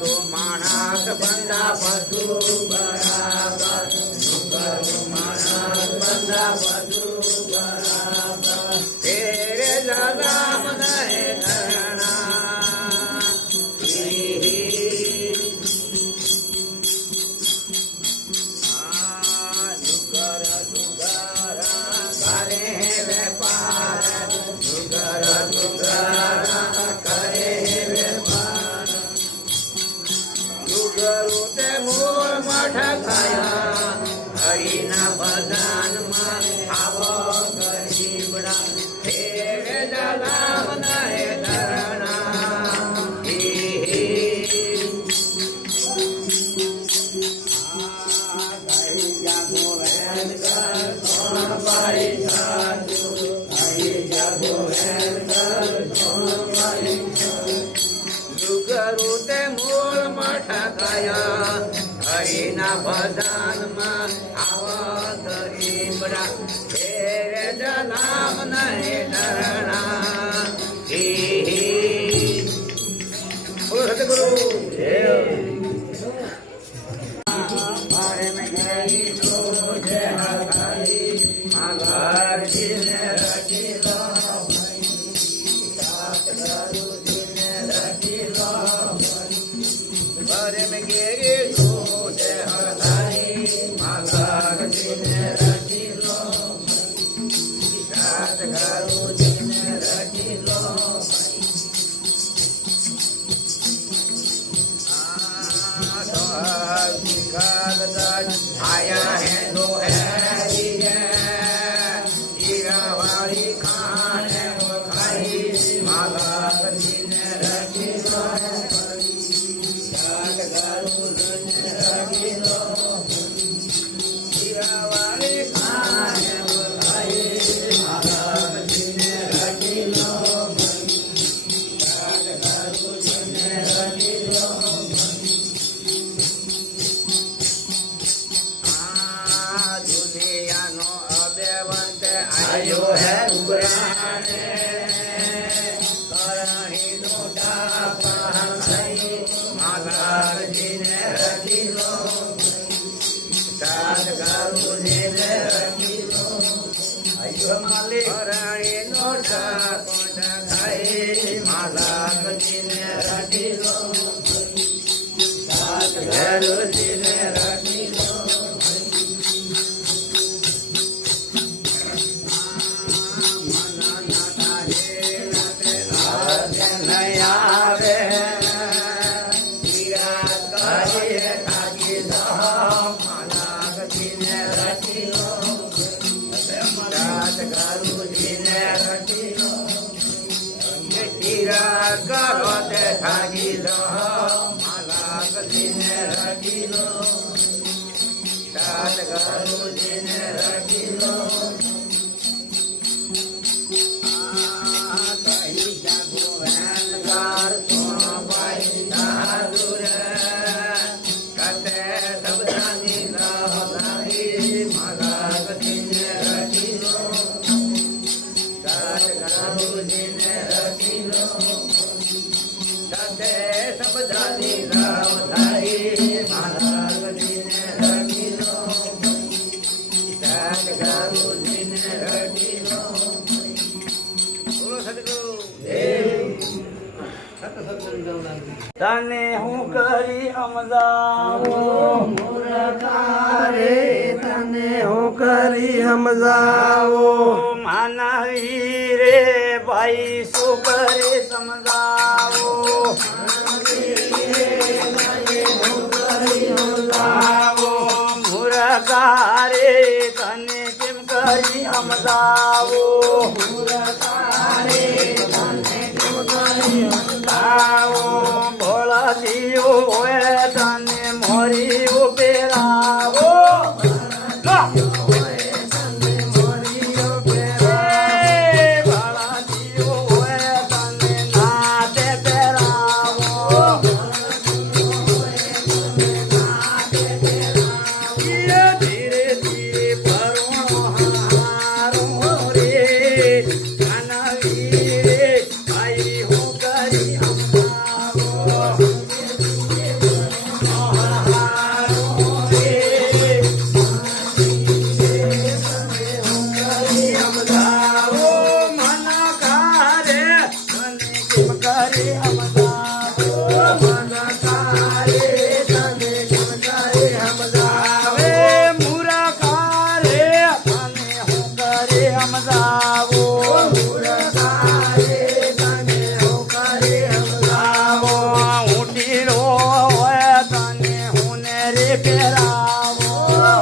કરું માણસ બંધા પશુ બરાબર કરું માણસ બંધા પશુ બરાબર તેરે જગામ નહે ધરણા જુગર જુગર કરે વેપાર જુગર જુગર કરે વેપાર જુગરો તે મૂળ મઠ ખાયા હરિના ભજનમાં આવો ગરીબડા તેરે જગામ નહે ધરણા જુગરો તે મૂળ મઠ ગયા હરિના ભજનમાં આવા ગરીબડા તેરે જગામ નહે ધરણા બોલો સતગુરુ आया है लो है हीरा वाली खान है वो खाई माला ने रखी लो हीरा वाली खान है वो खाई माला ने रखी लो आयो है उबराने करही लोटा पाई माला जी ने रखी लो सात गारू जी ने रखी लो आयो माली करही लोटा कोट खाई माला जी ने रखी लो सात गारू जी ने रखी लो करो ते थागी लो माला जी ने रखी लो सात गारू जी ने रखी लो कही जागो वैनगार सोनो भाई दादुर कते सब जानी लो माला जी ने रखी लो सात गारू जी ने रखी लो सब जानी राम धारी माला जी ने रखी लो सात गारू जी ने रखी लो बोलो सतगुरु तने हूँ करी हमजाओ मुरकारे तने हूँ करी हमजाओ मानवी रे भाई सुपरे समझाओ मुरकारे तने किम करी हमजाओ मुरकारे तने किम करी हमजाओ भोला दियो होए तने मोरी उपेराओ धीरे धीरे भरो हारो रे કરે અમદાવો મન કારે તને હું કરે અમદાવે મુરકારે તને હું કરે અમદાવો મુરકારે તને હું કરે અમદાવો ઉટીરો હોય તને હું ને રે પેરાવો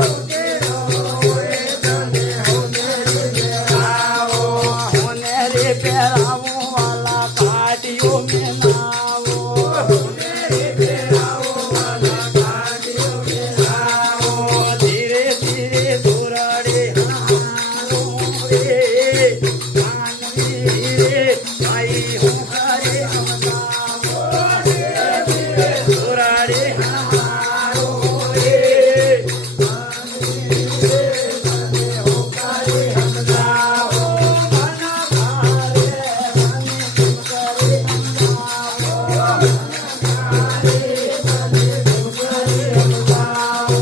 ઉટીરો હોય તને હું ને રે પેરાવો હું ને રે પેરાવો વાલા કાઢ્યો મેં નાવો હું ને રે પેરાવો વાલા કાઢ્યો મેં નાવો ધીરે ધીરે દોરાડે હારો રે માનવી રે ભાઈ હું કરે અમદાવો ધીરે ધીરે દોરાડે હારો રે માનવી રે તને હું કરે અમદાવો મન કારે મને તું કરે અમદાવો મન કારે તને તું કરે અમદાવો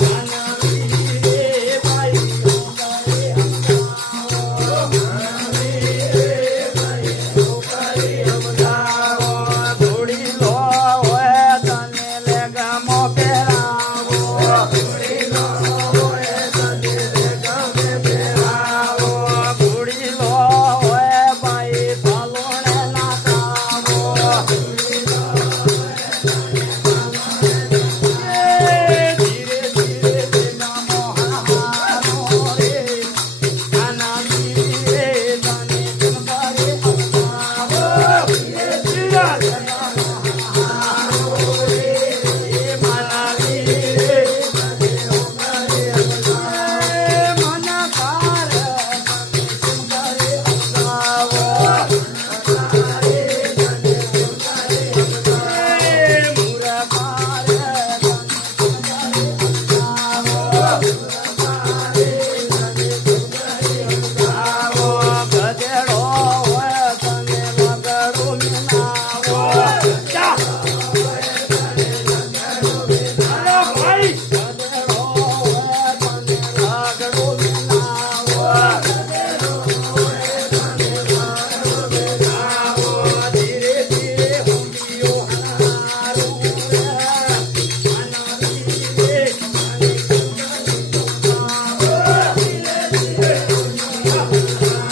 માનવી રે ભાઈ હું કરે અમદાવો માનવી રે ભાઈ હું કરે અમદાવો થોડી લો હોય તને લેગામો પહેરાવો થોડી લો હોય તને લેગામે પહેરાવો થોડી લો હોય ભાઈ ભાલોણે નાખાવો થોડી લો ધીરે ધીરે તેનામો હારો રે કાનાજી રે તને તું કરે અમદાવો ધીરે ધીરે તેનામો હારો રે એ માનાજી રે તને હું કરે અમદાવો મન કાર તને તું કરે અમદાવો કારે તને તું કરે અમદાવો મુરકાર તને તું કરે અમદાવો મુરકારે તને તું કરે અમદાવો ગધેડો હોય તને લગડો મિલાવો ચા હોય તને લગડો મિલાવો ભાઈ ગધેડો હોય તને લગડો મિલાવો ગધેડો હોય તને લગડો મિલાવો ધીરે ધીરે હુંડિયો હારું રે માનવી રે તને તું કરે અમદાવો ધીરે ધીરે હુંડિયો હારું રે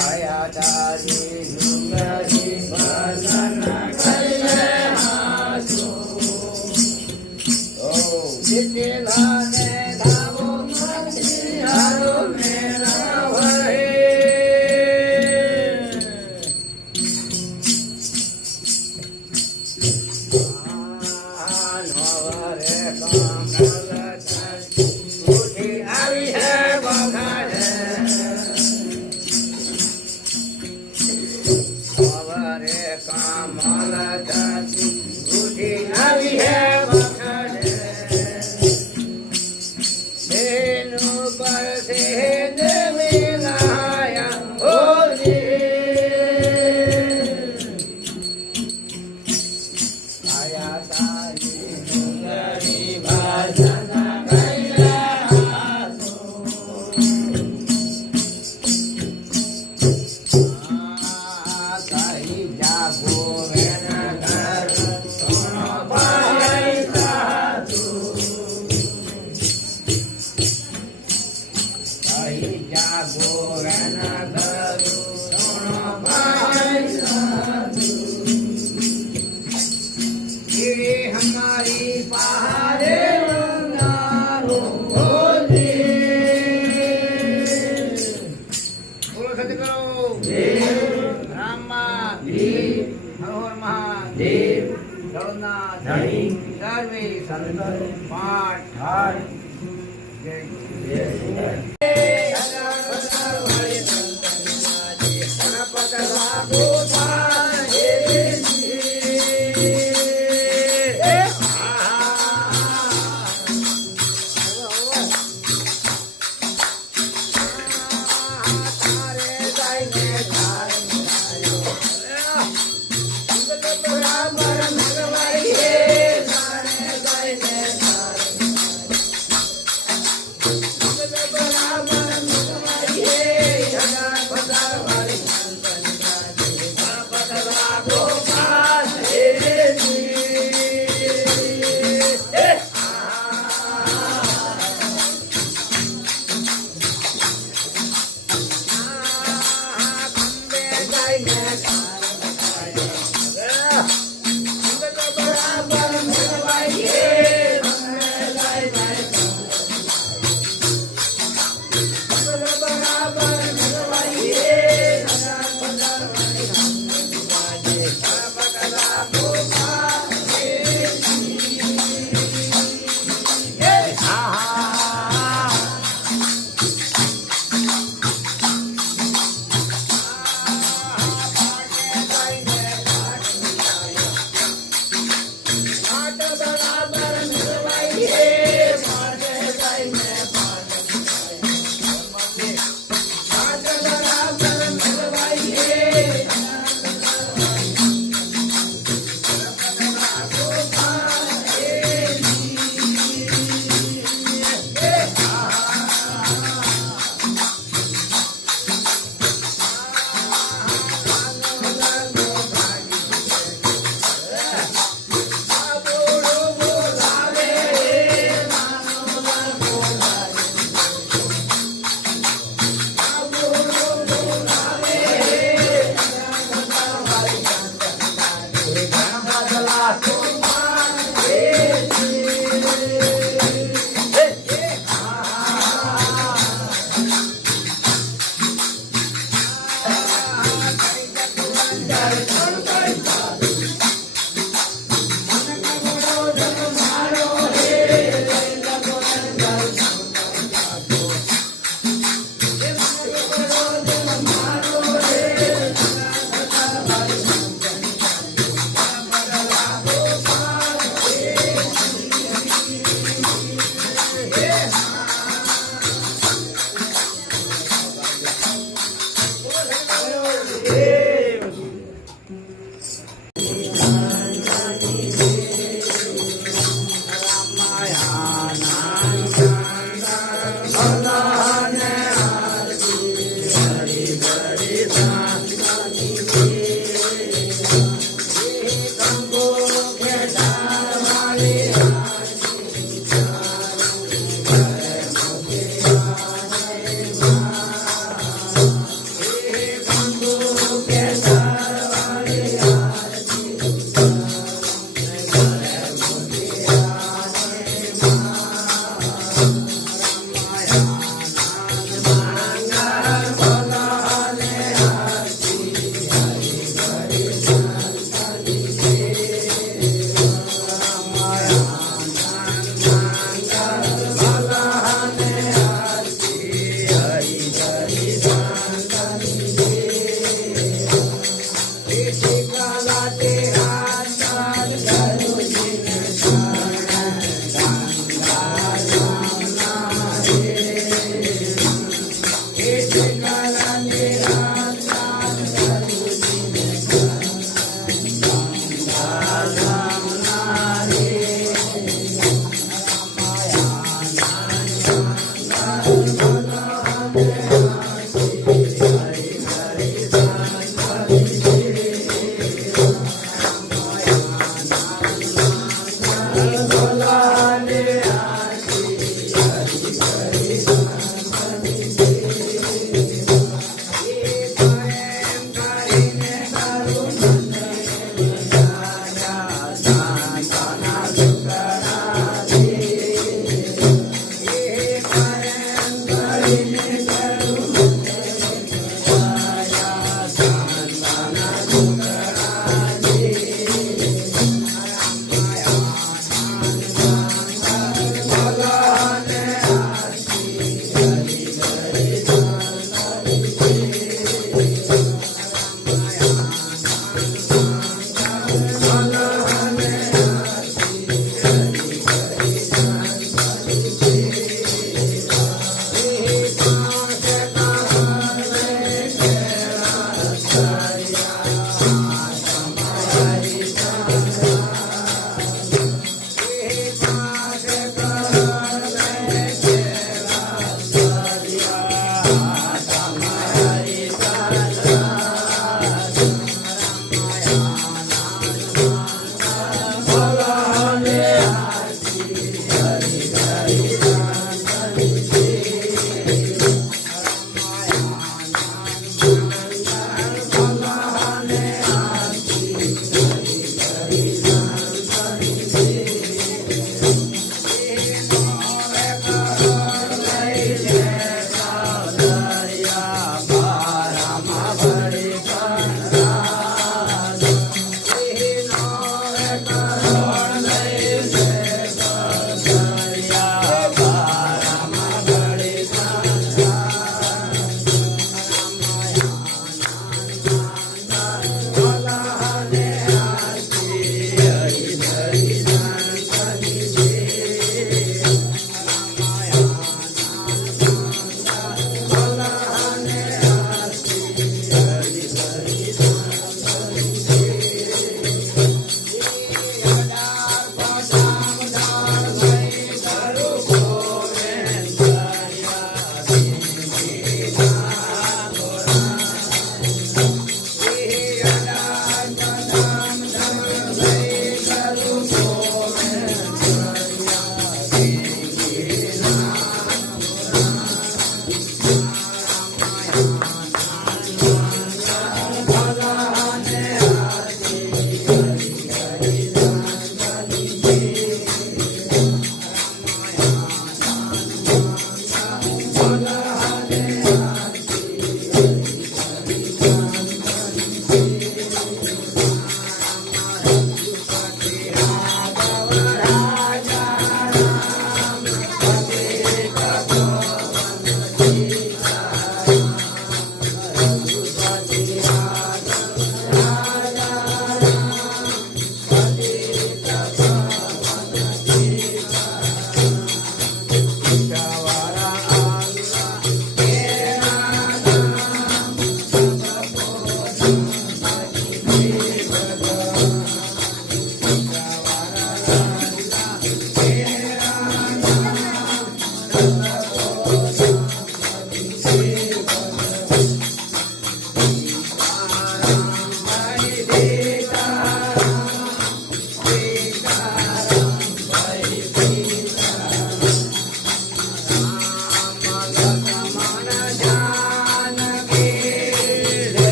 આયા તારી ડુંગરી ભજન કમલ ધરતી ઉઠી આવી હે વખડે તેનું પરસે દેવે લાયા આયા તારી સુંદરી ભાષણ हमारी पहाड़े रंगारो बोले बोलो सत्य करो रामा हर महादेव जगन्नाथ सर्वे संत पाठ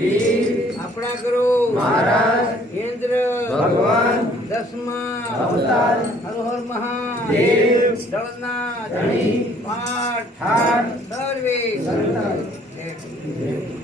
આપણા ગુરુ મહારાજ ઇન્દ્ર ભગવાન દસમા અવતાર હરોહર મહા દેવ દળના ધણી પાઠ ઠાઠ સર્વે સંતાન જય.